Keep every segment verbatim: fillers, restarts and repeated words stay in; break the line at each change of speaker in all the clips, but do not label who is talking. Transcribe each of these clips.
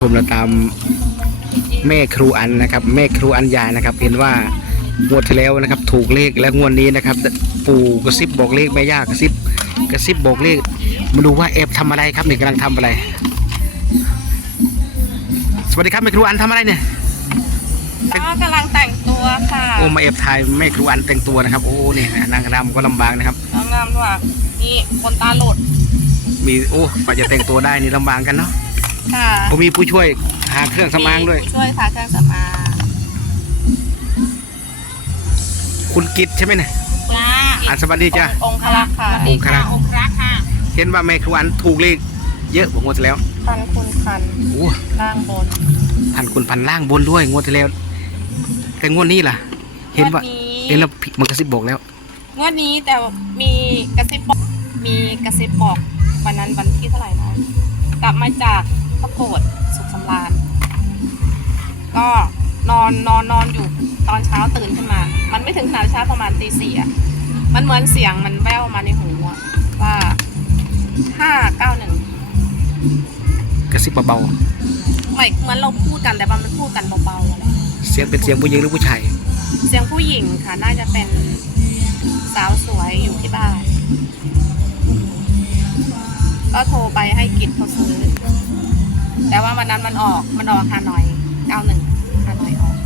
ผมเราตามแม่ครูอันนะครับแม่ครูอัญญานะครับเห็นว่างวดที่แล้วนะครับถูกเลขและงวดนี้นะครับปู่กระซิบบอกเลขแม่ย่ากระซิบกระซิบบอกเลขมาดูว่าเอฟทำอะไรครับนี่กำลังทำอะไรสวัสดีครับแม่ครูอันทำอะไรเนี่ย
ก็กำลังแต่งตัวค่ะ
โอ้มาเอฟถ่ายแม่ครูอันแต่งตัวนะครับโอ้นี่นางรำก็ลำบากนะครับ
นางรำด้วยนี่คนตาหลุด
มีโอ้กว่าจะแต่งตัวได้นี่ลำบากกันเนาะ
ค่ะ
ผมมีผู้ช่วยหาเครื่องสำอางด้วย
ผู้ช่วยหาเครื่องสำอาง
คุณกิตใช่ไหมเนี่ย
จ้า
อันสวัสดีจ้า
องครักษ์ค่ะ
องครักษ์
องครักษ์ค่ะ
เห็นว่าแม่ครูอันถูกเลขเยอะผมงวดที่แล้ว
พันคุณพัน
โอ้
ล่างบน
พันคุณพันล่างบนด้วยงวดที่แล้วแต่งวดนี้ล่ะเห็นว่าเห็นแล้วมันกระซิบบอกแล้ว
งวดนี้แต่มีกระซิบบอกมีกระซิบบอกวันนั้นวันที่เท่าไหร่นะกลับมาจากพระโกฏสุขสำราญก็นอนนอนนอนอยู่ตอนเช้าตื่นขึ้นมามันไม่ถึงขนาดเช้าประมาณตีสี่อ่ะมันเหมือนเสียงมันแว่วมาในหูว่าห้าเก้าหนึ่ง
กระซิบเบา
ๆไม่เหมือนเราพูดกันแต่มันพูดกันเบาๆอะไร
เสียงเป็นเสียงผู้หญิงหรือผู้ชาย
เสียงผู้หญิงค่ะน่าจะเป็นสาวสวยอยู่ที่บ้านก็โทรไปให้กิจเขาซื้อแต่ว่าวันนั้นมันออกมันออกฮานอยเก้าหนึ่งฮานอยออก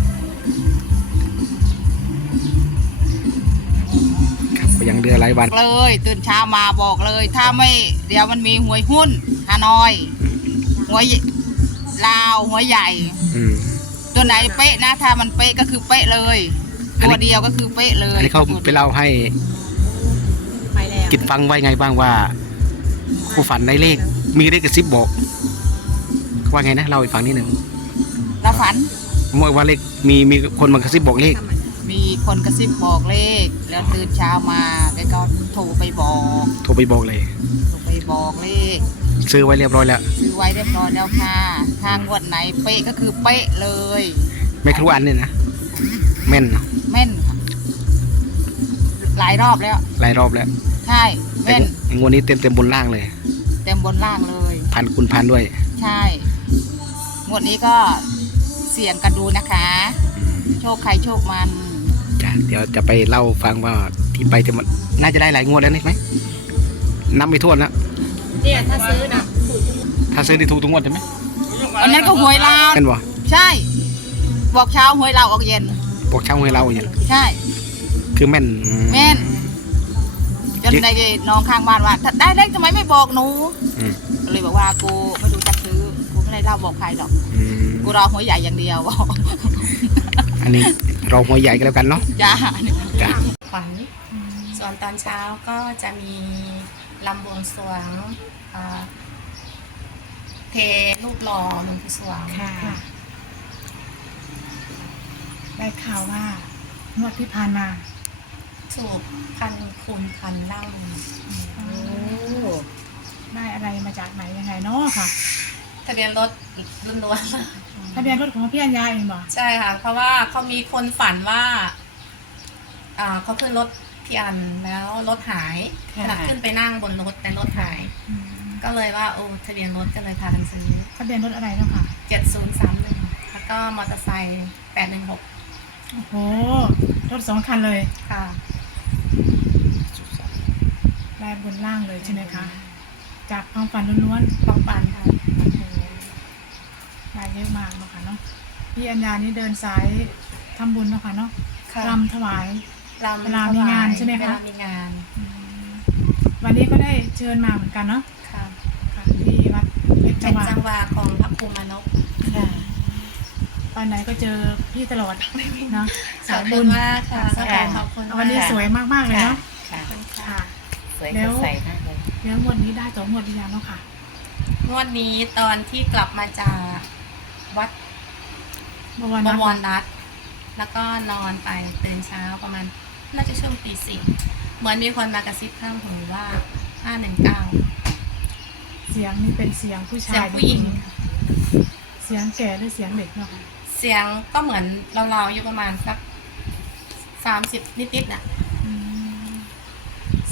ครับยังเดือนรายวัน
เลยตื่นเช้ามาบอกเลยถ้าไม่เดี๋ยวมันมีหวยหุ้นฮานอยหวยลาวหวยใหญ่ตัวไหนเป๊ะนะถ้ามันเป๊ะก็คือเป๊ะเลยตัวเดียวก็คือเป๊ะเลย
อันนี้เขาไปเล่าให้กิจฟังไว้ไงบ้างว่าผู้ฝันได้เลขมีเลขกระซิบบอกว่าไงนะเล่าอีกฝั่งนิดหนึ่ง
เราฝัน
ว่าเลขมีมีคนมากระซิบบอกเลข
มีคนกระซิบบอกเลขแล้วตื่นเช้ามาแล้วก็โทรไปบอก
โทรไปบอกเลย
โทรไปบอกเลข
ซื้อไว้เรียบร้อยแล้ว
ซื้อไว้เรียบร้อยแล้วค่ะทางวันไหนเป๊ะก็คือเป๊ะเลย
ไม่ครูอันเนี่ยนะแม่นเนาะ
แม่นหลายรอบแล้ว
หลายรอบแล้ว
ใช่แม่น
งวดนี้เต็มเต็มบนล่างเลย
เต็มบนล่างเลย
พันคุณพันด้วย
ใช่งวดนี้ก็เสี่ยงกันดูนะคะโชคใครโชคมัน
จ้ะเดี๋ยวจะไปเล่าฟังว่าที่ไปจะมันน่าจะได้หลายงวดแล้วนี่ไหมนับไม่ถ้วนนะ
เนี่ยถ้าซื้อนะ
ถ้าซื้อที่ถูกทุกงวดใช่ไหม
อันนั้นก็หวยลาว
เป็นวะ
ใช่บอกเช้าหวยลาวออกเย็น
บอกเช้าหวยลาวออกเย็น
ใช่
คือแม่น
แม่นจนในน้องข้างบ้านว่าได้เลขทำไมไม่บอกหนูก็เลยบอกว่ากูไม่รู้จักซื้อกูไม่ได้เล่าบอกใครหรอกกูรอหวยใหญ่อย่างเดียวบอก
อันนี้เราหวยใหญ่กันแล้วกันเนาะ
จ้า
จ้า
ขวัญส่วนตอนเช้าก็จะมีลำบวงสรวงเทรูปหล่อหลวงปู่สวง
ค่ะได้ข่าวว่างวดที่ผ่านมา
ถูกพันคูณพันเล่า
โอ้ได้อะไรมาจากไหนยังไงเนาะค่ะ
ทะเบียนรถล้วนๆ
ทะเบียนรถของพี่อัญญาเองเหรอ
ใช่ค่ะเพราะว่าเขามีคนฝันว่าอ่าเขาขึ้นรถพี่อันแล้วรถหายขณะขึ้นไปนั่งบนรถแต่รถหายก็เลยว่าโอ้ทะเบียนรถก็เลยพากันซื้อ
ทะเบียนรถอะไรเนาะค่ะ
เจ็ดศูนย์สามหนึ่งแล้วก็มอเตอร์ไซค์แปดหนึ่งหก
โอ้โหรถสองคันเลย
ค่ะ
ได้บนล่างเลยใช่ไหมคะจากความฝันล้วน
ๆความฝันค่ะ
ได้เยอะมากเนาะค่ะเนาะพี่อัญญานี่เดินสายทำบุญเนาะค่ะเนาะรำถวายเวลามีงานใช่ไหมคะ
มีงาน
วันนี้ก็ได้เชิญมาเหมือนกันเนาะ
ค่ะ
ที่วัด
เป็นจังหวะของพระครูมานพ
ค่ะตอนไหนก็เจอพี่ตลอดเนาะ
สายบุญมากค่ะขอบคุณ
วันนี้สวยมากๆเลยเนาะ
ค่ะสวยสดใสมากเลย
แล้วงวดนี้ได้ต่องวดหรือยังเนาะค่ะ
งวดนี้ตอนที่กลับมาจากวัดบวรรัตน์แล้วก็นอนไปตื่นเช้าประมาณน่าจะช่วงตีสี่เหมือนมีคนมากระซิบข้างหูว่าห้าหนึ่งเก้า
เสียงนี่เป็นเสียงผู้ชาย
เสียงผู้หญิง
เสียงแก่หรือเสียงเด็กเนาะ
เสียงก็เหมือนเราๆอยู่ประมาณสักสามสิบนิดๆน่ะ
เ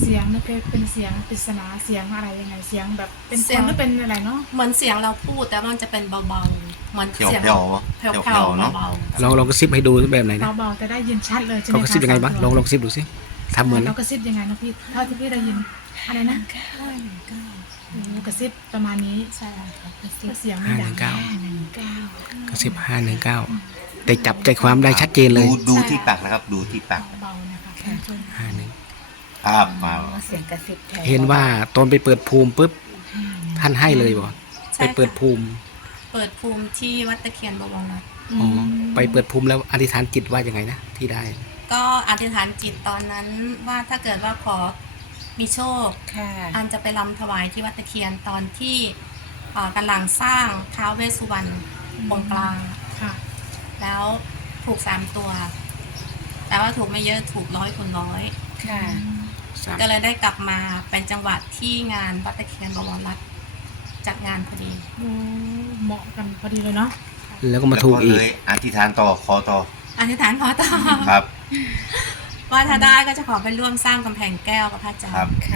เสียงนี่เป็นเป็นเสียงปริศนาเสียงอะไรยังไงเสียงแบบเป็นเสียงหรือเป็นอะไรเนาะ
เหมือนเสียงเราพูดแต่มันจะเป็นเบาๆเหมือน
เพียว
เสียง
เพียววะ
แผ่
เพียว
ว
ๆ
ๆ
เนาะ
เบา
ลองลองกระซิบให้ดูแบบไหนนะ
เบาๆแต่ได้ยินชัดเลยใช่ไหม
เขา
คะ
กระซิบยังไงบ้างลองลองกระซิบดูสิทำเหมือน
เรากระซิบยังไงนะพี่เท่าที่พี่ได้ยินอะไรนะโอ้โหกระซิบประมาณนี้
ๆใช่ค่ะ
ก็เสียงไม่
ห้าห
ดั
นึ่
ง
งเก้ากระซิบห้าหนึ่งเก้าแต่จับใจความได้ชัดเจนเลย
ดูดูที่ปากนะครับ ดูที่ปาก
เบาๆนะคะท่านผู้ชม
ห้าหนึ่ง
ภาพมา
เสียงกระซิบแทน
เห็นว่าตอนไปเปิดภูมิปุ๊บท่านให้เลยบ่
ใช่
ไป
ค่ะ
เปิดภูมิ
เปิดภูมิที่วัดตะเคียนบวรรัตน์
อ๋อไปเปิดภูมิแล้วอธิษฐานจิตว่ายังไงนะที่ได้
ก็อธิษฐานจิตตอนนั้นว่าถ้าเกิดว่าขอมีโชค
ค่ะ
อันจะไปรำถวายที่วัดตะเคียนตอนที่เอ่อกำลังสร้างท้าวเวสสุวรรณองค์กลาง
ค่ะ
แล้วถูกสามตัว แต่ว่าถูกไม่เยอะถูกร้อยคูณร้อย
ค่ะ
ก็เลยได้กลับมาเป็นจังหวัดที่งานวัดตะเคียนบวรรัตน์จัดงานพอดี
โอ้เหมาะกันพอดีเลยเนาะ
แล้วก็มาถูกอีก
เลยอธิษฐานต่อขอต่อ
อธิษฐานขอต่อ
ครับ
ว่าถ้าได้ก็จะขอไปร่วมสร้างกำแพงแก้วกับพระอาจาร
ครับ
ย์
ค่ะ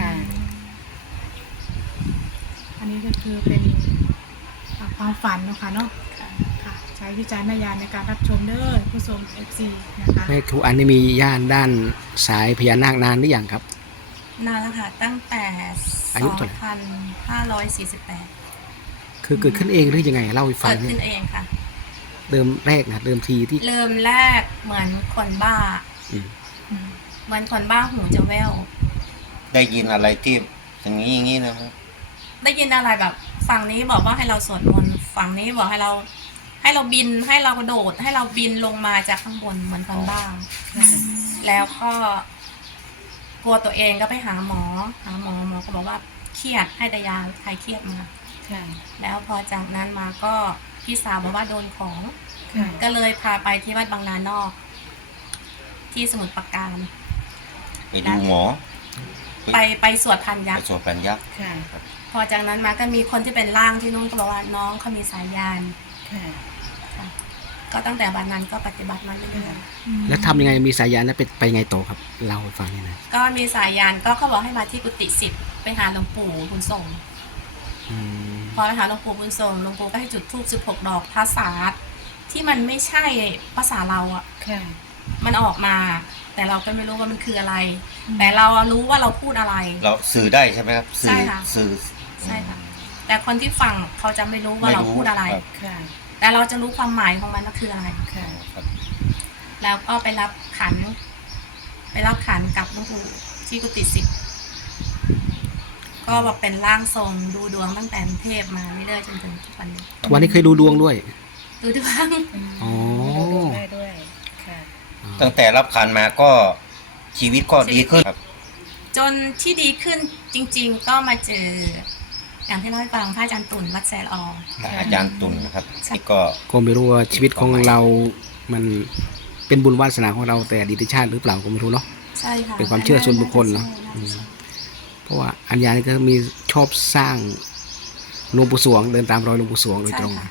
อันนี้ก็คือเป็นอ่าความฝันเนาะค่ะเนาะค่ะใช้วิจารณญาณในการรับชมเด้อผู้ชม เอฟ ซี นะคะ
แม่ครูอันนี้มีย่านด้านสายพญานาคนานหรือยังครับ
นานแล้วค่ะตั้งแต่
อายุเท่าไหร่
สองพันห้าร้อยสี่สิบแปด
คือเกิดขึ้นเองหรือยังไงเล่าให้ฟัง
เกิด
เนี่
ขึ้
ย
นเองค่ะ
เดิมแรกนะเดิมทีที่
เริ่มแรกเหมือนคนบ้า
อืม
เหมือนคนบ้าหูจะแว่ว
ได้ยินอะไรที่อย่างนี้อย่างนี้นะครับ
ได้ยินอะไรแบบฝั่งนี้บอกว่าให้เราสวดมนต์ฝั่งนี้บอกให้เรา ให้เราบินให้เรากระโดด ให้เราบินลงมาจากข้างบนเหมือนคนบ้า
ค่ะ
แล้วก็กลัวตัวเองก็ไปหาหมอ หาหมอหมอก็บอกว่าเครียดให้แต่ยาคลายเครียดมา
ค่ะ
แล้วพอจากนั้นมาก็พี่สาวบอกว่าโดนของ
ค่ะ
ก็เลยพาไปที่วัดบางนานอก ที่สมุทรปราการ
ไปดูหมอ
ไปไปสวดพันยั
ไป
กษ์
สวดปัญญา
ค่ะ
พอจากนั้นมาก็มีคนที่เป็นร่างที่นุ่นก็บอกว่าน้องเขามีสายยาน
ค่ะ
ค่ะก็ตั้งแต่วันนั้นก็ปฏิบัติมาเรื่อย
แล้วทำยังไงมีสายยานแล้วไปไปไงต่อครับเล่าให้ฟังนี่นะ
ๆก็มีสายยานก็เขาบอกให้มาที่กุฏิสิทธิ์ไปหาหลวงปู่บุญส่ง
อืม
พอไปหาหลวงปู่บุญส่งหลวงปู่ก็ให้จุดธูปสิบหกดอกภาษาที่มันไม่ใช่ภาษาเราอ่ะ
ค่ะ
มันออกมา แต่เราก็ไม่รู้ว่ามันคืออะไร แต่เรารู้ว่าเราพูดอะไร
เราสื่อได้ใช่ไหมครับ
ใช่
สื่อ
ค่ะ
สื่อ
ใช่ค่ะ แต่คนที่ฟังเขาจะไม่รู้ว่าเราพูดอะไร
ครับ
ค่ะ
แต่เราจะรู้ความหมายของมันว่าคืออะไร
ค่ะ
ครับ
แล้วก็ไปรับขัน ไปรับขันกับหลวงปู่ที่กุฏิสิทธิ์ก็บอกเป็นร่างทรงดูดวงตั้งแต่กรุงเทพมาเรื่อยๆจนถึงทุกวันนี้
ทุกวันนี้เคยดูดวงด้วย
ดูดวง
อ๋อ
ดูได้ด้วย ค่ะ
ตั้งแต่รับขันมาก็ชีวิตก็ดีขึ้นครับ
จนที่ดีขึ้นจริง ๆ ก็มาเจอ อย่างที่เล่าให้ฟังพระอาจารย์ตุ่นวัดแสลอ
อาจารย์ตุลนะครับ
ใช่
นี่ก็
ก็ไม่รู้ว่าชีวิตของเรามันเป็นบุญวาสนาของเราแต่อดีตชาติหรือเปล่าก็ไม่รู้เนาะ
ใช่ค่ะ
เป็นความเชื่อส่วนบุคคลเนอะ
ใช่
อืม เพราะว่าอัญญานี่ก็มีชอบสร้างหลวงปู่สวง เดินตามรอยหลวงปู่สวงโดยตรง
ใช่ค่ะ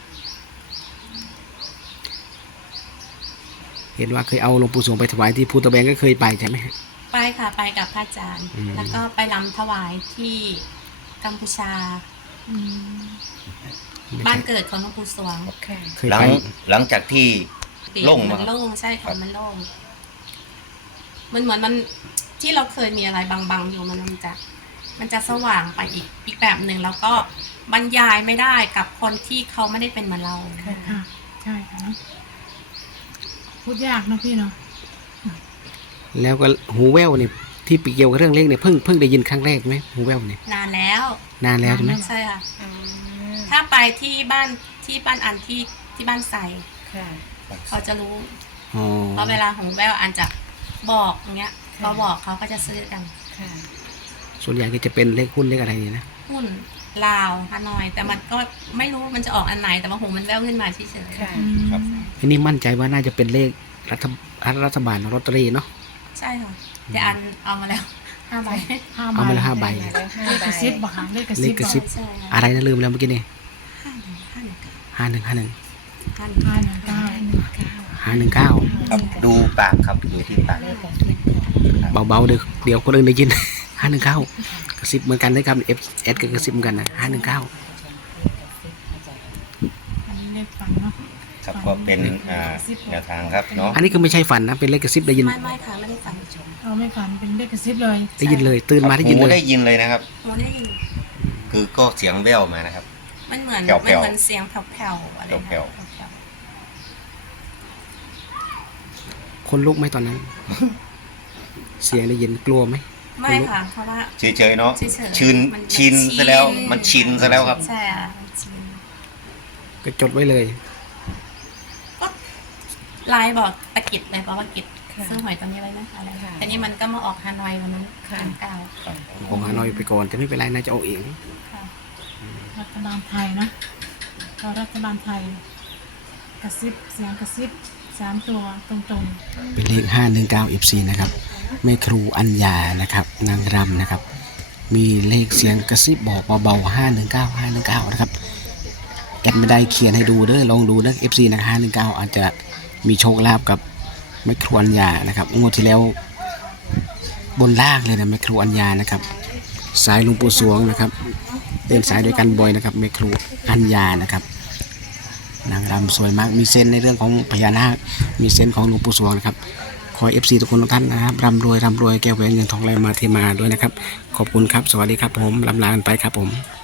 เห็นว่าเคยเอาหลวงปู่สวงไปถวายที่ภูตะแบงก็เคยไปใช่ไหมฮะ
ไปค่ะไปกับพระอาจารย์
อืม
แล้วก็ไปรำถวายที่กัมพูชา
อืม
บ้านเกิดของหลวงปู่สวง
ค่ะ
เคย
หลั
ไป
งหลังจากที่ โล่ง
มั
มาน ครับ
โล่งใช่
ครั
ค่ะ
บ
มันโล่งมันเหมือนมันที่เราเคยมีอะไรบางๆอยู่มันมันจะ มันจะสว่างไปอีกอีกแบบหนึ่งแล้วก็บรรยายไม่ได้กับคนที่เขาไม่ได้เป็นเหมือนเรา
ค่ะ
ค่ะใช่ค่ะเนาะพูดยากเนาะพี่เนาะ
แล้วก็หูแว่วเนี่ยที่เกี่ยวกับเรื่องเลขเนี่ยเพิ่งเพิ่งได้ยินครั้งแรกไหมหูแว่วเนี่ย
นานแล้ว
นานแล้วใช่ไหม
ใช่ค่ะ
อืม
ถ้าไปที่บ้านที่บ้านอันที่ที่บ้านใส
ค่ะ
เขาจะรู้
อ๋อ
เพราะเวลาของแววอันจะบอกอย่างเงี้ย
ค่ะ
พอบอกเขาก็จะซื้อกัน
ค่ะ
ส่วนใหญ่ก็จะเป็นเลขหุ้นเลขอะไรเนี่ยนะ
หุ้นลาวฮานอย แต่มันก็ไม่รู้มันจะออกอันไหนแต่ว่าหูมันแววขึ้นมาเฉยๆ
ค่ะ
อืม
ครับ
อันนี้มั่นใจว่าน่าจะเป็นเลขรัฐรัฐบาลลอตเตอรี่เนาะ
ใช่ค่ะแต่อันเอามาแล้วห้าใบ
ห้า
เอามาละห้าใบ
มาแล้วห้า
เลข
ใบ
กระซิบบอกค่ะเลขกระ
เล
ซิ
ข
บ
กระซิบ
ใช่ค่ะ
อะไรนะลืมแล้วเมื่อกี้นี่
ห้าหนึ่งห้าหนึ่ง
ห้าหนึ่งห้าหนึ่ง
ห้าหนึ่ง
ห้าหนึ่งเก้า
ห้าหนึ่งเก้า
ครับดูปากครับดูที่ปาก
เลขของที่
เบาๆเดี๋ยวเดี๋ยวคนอื่นได้ยินห้าหนึ่งเก้ากระซิบเหมือนกันนะครับเอฟเอสก็กระซิบเหมือนกันนะห้าหนึ่งเก้า
อันนี้เลขฝันเนาะ
ครับก็เป็นอ่าแนวทางครับเนาะ
อันนี้ก็ไม่ใช่ฝันนะเป็นเลขกระซิบได้ยิน
ไม่ไม่ค่ะไม่ได้ฝัน
เราไม่ฝันเป็นเลขกระซิบเลย
ได้ยินเลยตื่นมาได้ยิน
หู
เลย
ได้ยินเลยนะครับ
เราได้ยิน
คือก็เสียงแว่วมานะครับ
มันเหมือน
แผ่วๆ
มันเหมือนเสียงแผ่วๆอะไรนะ
แผ่ว
แผ่ว
คนลุกไหมตอนนั้น เสียงได้ยินกลัวไหม
ๆไม่ค่ะ เพราะว่า
เฉยๆเนาะ
เฉยๆ
ชิน
มัน
ชิน
มันชิน
ซะแล้วมันชินซะแล้วครับ
ใช่อ่ะมันชิน
ก็จดไว้เลย
ไลน์บอกตะกิดเลยเพราะว่ากิด
ค่ะ
ซื้อหอยตรงนี้เลยนะคะอะไร
ค่ะ
แต่นี่มันก็มาออกฮานอยวันนั้น
ค่ะ
วันเก้า
ผมหาหน่อยไปก่อนแต่ไม่เป็นไรน่าจะเอาเอง
ค่ะ
รัฐบาลไทยนะพอรัฐบาลไทย กระซิบเสียงกระซิบสามตัวตรงๆ
เป็นเลขห้าหนึ่งเก้าเอฟซีนะครับแม่ครูอัญญานะครับนางรำนะครับ มีเลขเสียงกระซิบบอกเบาๆห้าหนึ่งเก้าห้าหนึ่งเก้านะครับแอดไม่ได้เขียนให้ดูเด้อลองดูนะเอฟซีนะห้าหนึ่งเก้าอาจจะมีโชคลาภกับแม่ครูอัญญานะครับงวดที่แล้วบนล่างเลยนะแม่ครูอัญญานะครับสายหลุงปู่สวงนะครับเดินสายด้วยกันบ่อยนะครับแม่ครูอัญญานะครับนางรำสวยมากมีเส้นในเรื่องของพญานาคมีเส้นของหลวงปู่สวงนะครับขอเอฟซีทุกคนทุกท่านนะครับร่ำรวยร่ำรวยแก้วแหวนเงินทองไหลมาเทมาด้วยนะครับขอบคุณครับสวัสดีครับผมลำลากันไปครับผม